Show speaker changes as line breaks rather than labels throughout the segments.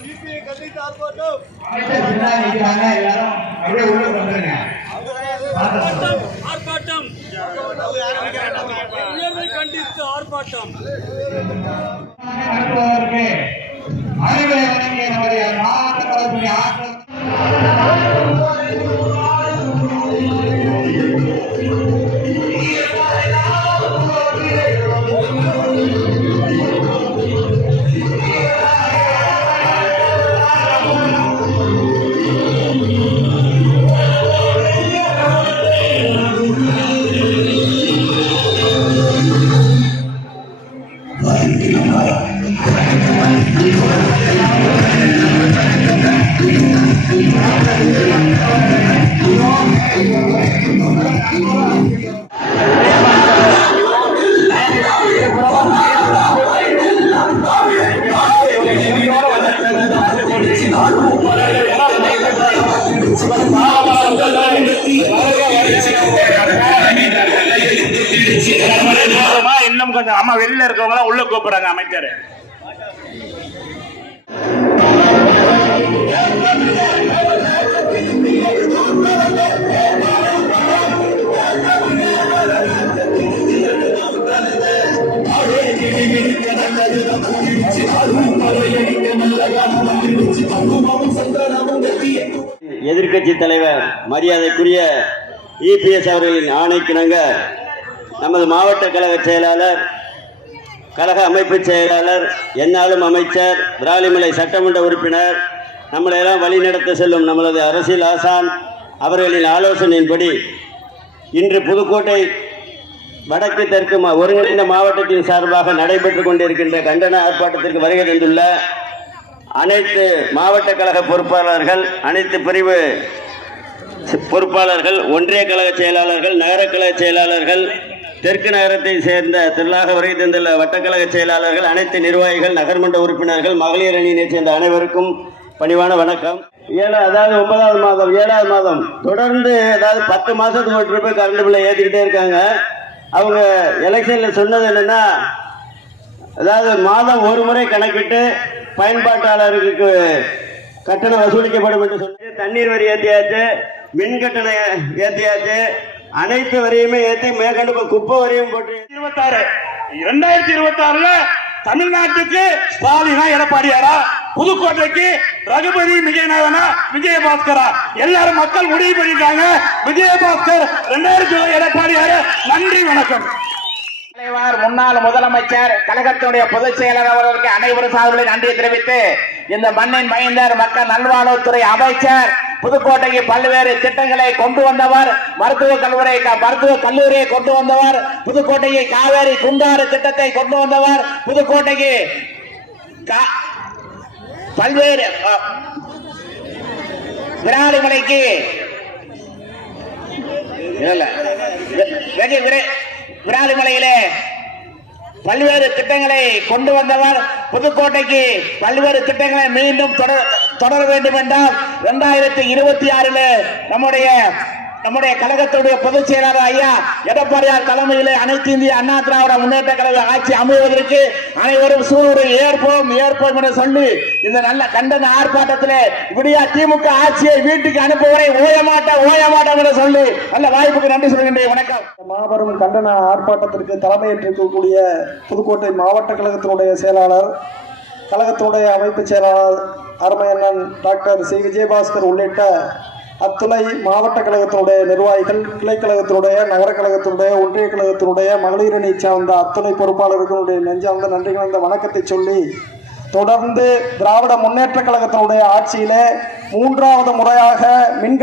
PPI கண்டித்து ஆர்ப்பாட்டம்
ஆர்ப்பாட்டம் வழங்கிய நம்முடைய மாவட்ட ஆற்றல்
இன்னும் அம்மா வெளியில இருக்கவங்க எல்லாம் உள்ள கூப்பிடுறாங்க அமைச்சர்.
எதிர்க்கட்சி தலைவர் மரியாதைக்குரிய இபிஎஸ் அவர்களின் ஆணைக்கிணங்க நமது மாவட்ட கழக செயலாளர் கழக அமைப்பு செயலாளர் என்னாலும் அமைச்சர் விராலிமலை சட்டமன்ற உறுப்பினர் நம்மளையெல்லாம் வழிநடத்த செல்லும் நமது அரசியல் ஆசான் அவர்களின் ஆலோசனையின்படி இன்று புதுக்கோட்டை வடக்கு தெற்கு மா- ஒருங்கிணைந்த மாவட்டத்தின் சார்பாக நடைபெற்று கொண்டிருக்கின்ற கண்டன ஆர்ப்பாட்டத்திற்கு வருகை தந்துள்ள அனைத்து மாவட்ட கழக பொறுப்பாளர்கள் அனைத்து பிரிவு பொறுப்பாளர்கள் ஒன்றிய கழக செயலாளர்கள் நகர கழக செயலாளர்கள் தெற்கு நகரத்தை சேர்ந்த திரளாக வருகை தந்துள்ள வட்டக்கழக செயலாளர்கள் அனைத்து நிர்வாகிகள் நகர்மன்ற உறுப்பினர்கள் மகளிர் அணியினை சேர்ந்த அனைவருக்கும் பணிவான வணக்கம். ஏழா அதாவது ஒன்பதாவது மாதம் ஏழாவது மாதம். தொடர்ந்து அதாவது பத்து மாதத்துக்கு ஒரு ட்ரிப்பு கரண்ட் பில்லை ஏற்றிக்கிட்டே இருக்காங்க. அவங்க எலெக்ஷனில் சொன்னது என்னன்னா அதாவது மாதம் ஒரு முறை கணக்கிட்டு பயன்பாட்டாளர்களுக்கு கட்டணம் வசூலிக்கப்படும் என்று சொல்லி தண்ணீர் வரி ஏற்றியாச்சு மின் கட்டணம் ஏற்றியாச்சு அனைத்து வரையுமே ஏற்றி மேற்கொண்டு குப்பை வரையும் போட்டு
இருபத்தாறு. இரண்டாயிரத்தி இருபத்தி ஆறுல தமிழ்நாட்டுக்கு ஸ்டாலினா எடப்பாடியாரா? புதுக்கோட்டைக்கு ரகுபதி விஜயநாதனா? விஜயபாஸ்கரா? எல்லாரும் மக்கள் முடிவு பண்ணிட்டாங்க. விஜயபாஸ்கர் ரெண்டாயிரத்தி எடப்பாடியாரு நன்றி வணக்கம்.
தலைவர் முன்னாள் முதலமைச்சர் கழகத்தினுடைய பொதுச் செயலர் அவர்களுக்கு அனைவரும் சார்பில் நன்றி தெரிவித்து இந்த மண்ணின் மைந்தர் மக்கள் நல்வாழ்வுத்துறை அமைச்சர் புதுக்கோட்டைக்கு பல்வேறு திட்டங்களை கொண்டு வந்தவர் மருத்துவ கல்லூரி மருத்துவ கல்லூரியை கொண்டு வந்தவர் புதுக்கோட்டைக்கு காவேரி குண்டாறு திட்டத்தை கொண்டு வந்தவர் புதுக்கோட்டைக்கு கா- பல்வேறு விராலிமலைக்கு விராலிமலையிலே பல்வேறு திட்டங்களை கொண்டு வந்தவர் புதுக்கோட்டைக்கு பல்வேறு திட்டங்களை மீண்டும் தொடர் தொடர வேண்டும் என்றால் இரண்டாயிரத்தி இருபத்தி ஆறில் நம்முடைய நம்முடைய கழகத்துடைய பொதுச் செயலாளர் ஐயா எடப்பாடியார் தலைமையிலே அனைத்து இந்திய அண்ணா திராவிட முன்னேற்ற கழக ஆட்சி அமைவதற்கு அனைவரும் சூழலை ஏற்போம் ஏற்போம் என்று சொல்லி இந்த நல்ல கண்டன ஆர்ப்பாட்டத்திலே விடியா திமுக ஆட்சியை வீட்டுக்கு அனுப்புவரை ஓய ஓயமாட்டோம் ஓய என்று சொல்லி நல்ல வாய்ப்புக்கு நன்றி சொல்கின்றேன். வணக்கம்.
மாபெரும் கண்டன ஆர்ப்பாட்டத்திற்கு தலைமையேற்றிருக்கக்கூடிய புதுக்கோட்டை மாவட்ட கழகத்தினுடைய செயலாளர் கழகத்துடைய அமைப்பு செயலாளர் அருமையண்ணன் டாக்டர் சி. விஜயபாஸ்கர் உள்ளிட்ட அத்துணை மாவட்ட கழகத்தினுடைய நிர்வாகிகள் கிளை கழகத்தினுடைய நகர கழகத்தினுடைய ஒன்றிய கழகத்தினுடைய மகளிர் அணி சார்ந்த அத்துணை பொறுப்பாளர்களுடைய நெஞ்சார்ந்த நன்றி கலந்த வணக்கத்தை சொல்லி தொடர்ந்து திராவிட முன்னேற்ற கழகத்தினுடைய ஆட்சியிலே மூன்றாவது முறையாக மின்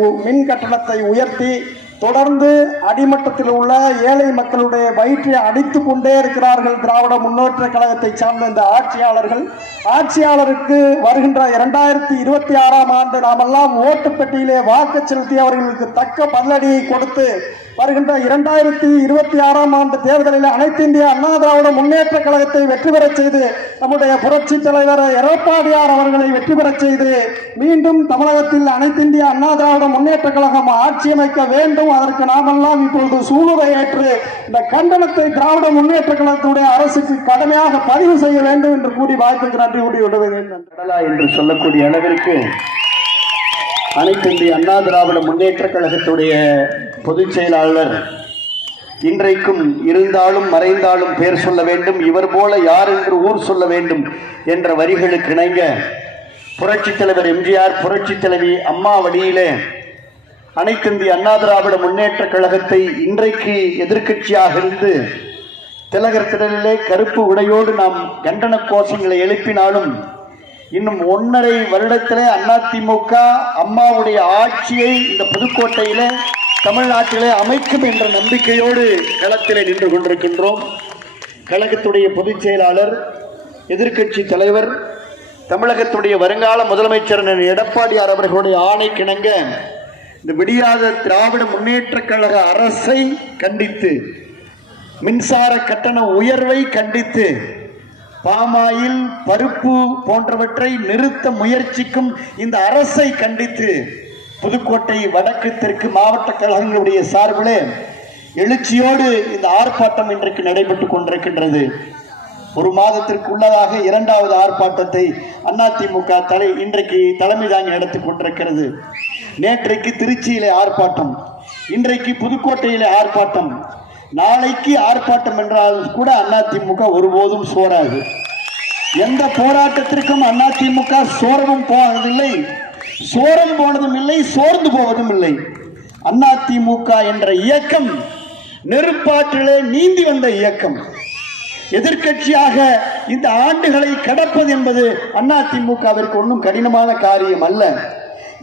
உ- மின் கட்டணத்தை உயர்த்தி தொடர்ந்து அடிமட்டத்தில் உள்ள ஏழை மக்களுடைய வயிற்றை அடித்து கொண்டே இருக்கிறார்கள் திராவிட முன்னேற்ற கழகத்தை சார்ந்த இந்த ஆட்சியாளர்கள். ஆட்சியாளருக்கு வருகின்ற இரண்டாயிரத்தி இருபத்தி ஆறாம் ஆண்டு நாமெல்லாம் ஓட்டு பெட்டியிலே வாக்கு செலுத்தி அவர்களுக்கு தக்க பதிலடியை கொடுத்து வருகின்ற இரண்டாயிரத்தி இருபத்தி ஆறாம் ஆண்டு தேர்தலில் அனைத்து இந்திய அண்ணா திராவிட முன்னேற்ற கழகத்தை வெற்றி பெறச் செய்து நம்முடைய புரட்சி தலைவர் எடப்பாடியார் அவர்களை வெற்றி பெறச் செய்து மீண்டும் தமிழகத்தில் அனைத்து இந்திய அண்ணா திராவிட முன்னேற்ற கழகம் ஆட்சி அமைக்க வேண்டும் அதற்கு நாமெல்லாம் இப்பொழுது சூளுரை ஏற்று இந்த கண்டனத்தை திராவிட முன்னேற்ற கழகத்துடைய அரசுக்கு கடமையாக பதிவு செய்ய வேண்டும் என்று கூறி வாய்ப்புக்கு நன்றி கூடி விடுவேன்
என்று சொல்லக்கூடிய அளவிற்கு
அனைத்து இந்திய அண்ணா திராவிட முன்னேற்ற கழகத்துடைய பொதுச் செயலாளர் இன்றைக்கும் இருந்தாலும் மறைந்தாலும் பேர் சொல்ல வேண்டும் இவர் போல யார் என்று ஊர் சொல்ல வேண்டும் என்ற வரிகளுக்கு இணங்க புரட்சித் தலைவர் எம்ஜிஆர் புரட்சித் தலைவி அம்மா வழியிலே அனைத்திந்திய அண்ணா திராவிட முன்னேற்ற கழகத்தை இன்றைக்கு எதிர்க்கட்சியாக இருந்து திலகர் திடலிலே கருப்பு உடையோடு நாம் கண்டன கோஷங்களை எழுப்பினாலும் இன்னும் ஒன்றரை வருடத்திலே அதிமுக அம்மாவுடைய ஆட்சியை இந்த புதுக்கோட்டையிலே தமிழ்நாட்டிலே அமைக்கும் என்ற நம்பிக்கையோடு களத்திலே நின்று கொண்டிருக்கின்றோம். கழகத்துடைய பொதுச் செயலாளர் எதிர்க்கட்சி தலைவர் தமிழகத்துடைய வருங்கால முதலமைச்சர் எடப்பாடியார் அவர்களுடைய ஆணை கிணங்க இந்த விடியாத திராவிட முன்னேற்ற கழக அரசை கண்டித்து மின்சார கட்டண உயர்வை கண்டித்து பாமாயில் பருப்பு போன்றவற்றை நிறுத்த முயற்சிக்கும் இந்த அரசை கண்டித்து புதுக்கோட்டை வடக்கு தெற்கு மாவட்ட கழகங்களுடைய சார்பிலே எழுச்சியோடு இந்த ஆர்ப்பாட்டம் இன்றைக்கு நடைபெற்று கொண்டிருக்கின்றது. ஒரு மாதத்திற்கு உள்ளதாக இரண்டாவது ஆர்ப்பாட்டத்தை அதிமுக தலை இன்றைக்கு தலைமை தாங்கி நடத்தி கொண்டிருக்கிறது. நேற்றைக்கு திருச்சியிலே ஆர்ப்பாட்டம் இன்றைக்கு புதுக்கோட்டையிலே ஆர்ப்பாட்டம். நாளைக்கு ஆர்ப்பாட்டம் என்றால் கூட அதிமுக ஒருபோதும் சோராது எந்த போராட்டத்திற்கும் அதிமுக சோரவும் போவதில்லை சோரம் போனதும் இல்லை சோர்ந்து போவதும் இல்லை. அதிமுக என்ற இயக்கம் நெருப்பாற்றிலே நீந்தி வந்த இயக்கம். எதிர்க்கட்சியாக இந்த ஆண்டுகளை கடப்பது என்பது அதிமுகவிற்கு ஒன்றும் கடினமான காரியம் அல்ல.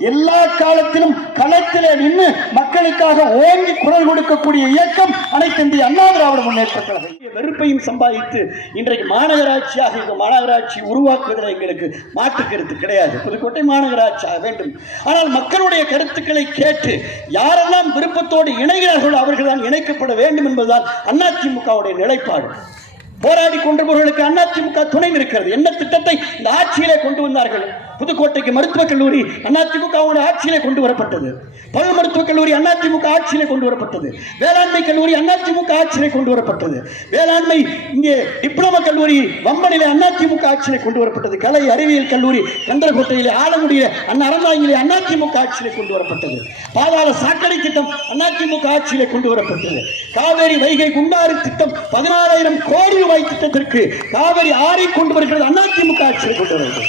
எல்லா காலத்திலும் களத்திலே நின்று மக்களுக்காக ஓங்கி குரல் கொடுக்கக்கூடிய இயக்கம் அனைத்து இந்திய அண்ணா திராவிட முன்னேற்ற கழகம். வெறுப்பையும் சம்பாதித்து இன்றைக்கு மாநகராட்சியாக இந்த மாநகராட்சி உருவாக்குவதில் எங்களுக்கு மாற்று கருத்து கிடையாது. புதுக்கோட்டை மாநகராட்சி ஆக வேண்டும். ஆனால் மக்களுடைய கருத்துக்களை கேட்டு யாரெல்லாம் விருப்பத்தோடு இணைகிறார்களோ அவர்கள்தான் இணைக்கப்பட வேண்டும் என்பதுதான் அதிமுகவுடைய நிலைப்பாடு. போராடி கொண்டிருப்பவர்களுக்கு அதிமுக துணை இருக்கிறது என்ன திட்டத்தை இந்த ஆட்சியிலே கொண்டு வந்தார்கள்? புதுக்கோட்டைக்கு மருத்துவக் கல்லூரி அதிமுக ஆட்சியிலே கொண்டு வரப்பட்டது. பல் மருத்துவக் கல்லூரி அதிமுக ஆட்சியிலே கொண்டு வரப்பட்டது. வேளாண்மை கல்லூரி அதிமுக ஆட்சியிலே கொண்டு வரப்பட்டது. வேளாண்மை இங்கே டிப்ளமோ கல்லூரி வம்பனிலே அதிமுக ஆட்சியிலே கொண்டு வரப்பட்டது. கலை அறிவியல் கல்லூரி கந்தரகோட்டையிலே ஆலங்குடியிலே அண்ணா அறந்தாங்கிலே அதிமுக ஆட்சியிலே கொண்டு வரப்பட்டது. பாதாள சாக்கடை திட்டம் அதிமுக ஆட்சியிலே கொண்டு வரப்பட்டது. காவேரி வைகை குண்டாறு திட்டம் பதினாறாயிரம் கோடி ரூபாய் திட்டத்திற்கு காவிரி ஆறை கொண்டு வருகிறது. அதிமுக ஆட்சியை கொண்டு வருகிறது.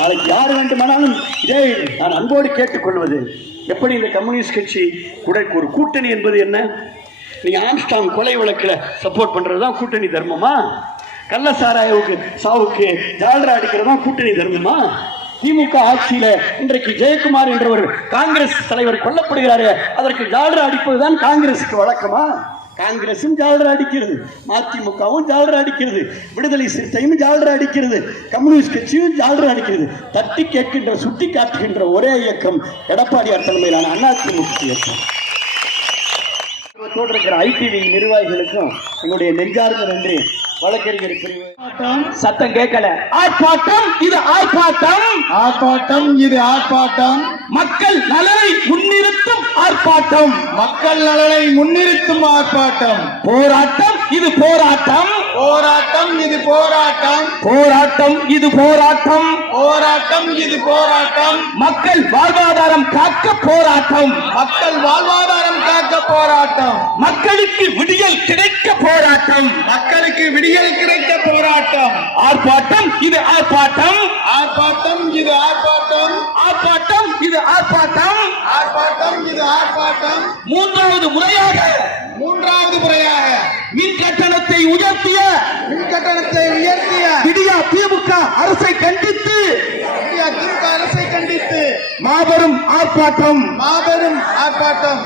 நாளைக்கு யார் வேண்டுமானாலும் இதை நான் அன்போடு கேட்டுக்கொள்வது. எப்படி இந்த கம்யூனிஸ்ட் கட்சி கூட ஒரு கூட்டணி என்பது என்ன? நீங்க ஆம்ஸ்டாங் கொலை வழக்கில் சப்போர்ட் பண்றது தான் கூட்டணி தர்மமா? கள்ள சாராயவுக்கு சாவுக்கு ஜால்ரா அடிக்கிறது தான் கூட்டணி தர்மமா? திமுக ஆட்சியில இன்றைக்கு ஜெயக்குமார் என்ற ஒரு காங்கிரஸ் தலைவர் கொல்லப்படுகிறாரே அதற்கு ஜால்ரா அடிப்பதுதான் காங்கிரஸுக்கு வழக்கமா? காங்கிரசும் ஜால்ரா அடிக்கிறது மதிமுகவும் ஜால்ரா அடிக்கிறது விடுதலை சிறுத்தையும் ஜால்ரா அடிக்கிறது கம்யூனிஸ்ட் கட்சியும் ஜால்ரா அடிக்கிறது. தட்டி கேட்கின்ற சுட்டி காட்டுகின்ற ஒரே இயக்கம் எடப்பாடியார் தலைமையிலான அதிமுக இயக்கம். இருக்கிற ஐடிவி நிர்வாகிகளுக்கும் எங்களுடைய நெஞ்சார்ந்த நன்றி. வழக்கறிஞர் பிரிவு. சத்தம் கேட்கல. ஆர்ப்பாட்டம் இது ஆர்ப்பாட்டம்.
ஆர்ப்பாட்டம் இது ஆர்ப்பாட்டம்.
மக்கள் நலனை முன்னிறுத்தும் ஆர்ப்பாட்டம்.
மக்கள் நலனை முன்னிறுத்தும் ஆர்ப்பாட்டம்.
போராட்டம் இது போராட்டம்.
போராட்டம் இது போராட்டம்.
போராட்டம் இது போராட்டம்.
போராட்டம் இது போராட்டம்.
மக்கள் வாழ்வாதாரம் காக்க போராட்டம்.
மக்கள் வாழ்வாதாரம் காக்க போராட்டம்.
மக்களுக்கு விடியல் கிடைக்க போராட்டம்.
மக்களுக்கு விடியல் கிடைக்க போராட்டம்.
ஆர்ப்பாட்டம் இது ஆர்ப்பாட்டம்.
ஆர்ப்பாட்டம் இது ஆர்ப்பாட்டம்.
ஆர்ப்பாட்டம் இது ஆர்ப்பாட்டம்.
ஆர்ப்பாட்டம் இது ஆர்ப்பாட்டம்.
மூன்றாவது முறையாக
மூன்றாவது முறையாக
மின் கட்டணத்தை உயர்த்திய
மின் கட்டணத்தை உயர்த்திய
விடியா திமுக அரசை கண்டித்து
திமுக அரசை கண்டித்து
மாபெரும் ஆர்ப்பாட்டம்.
மாபெரும் ஆர்ப்பாட்டம்.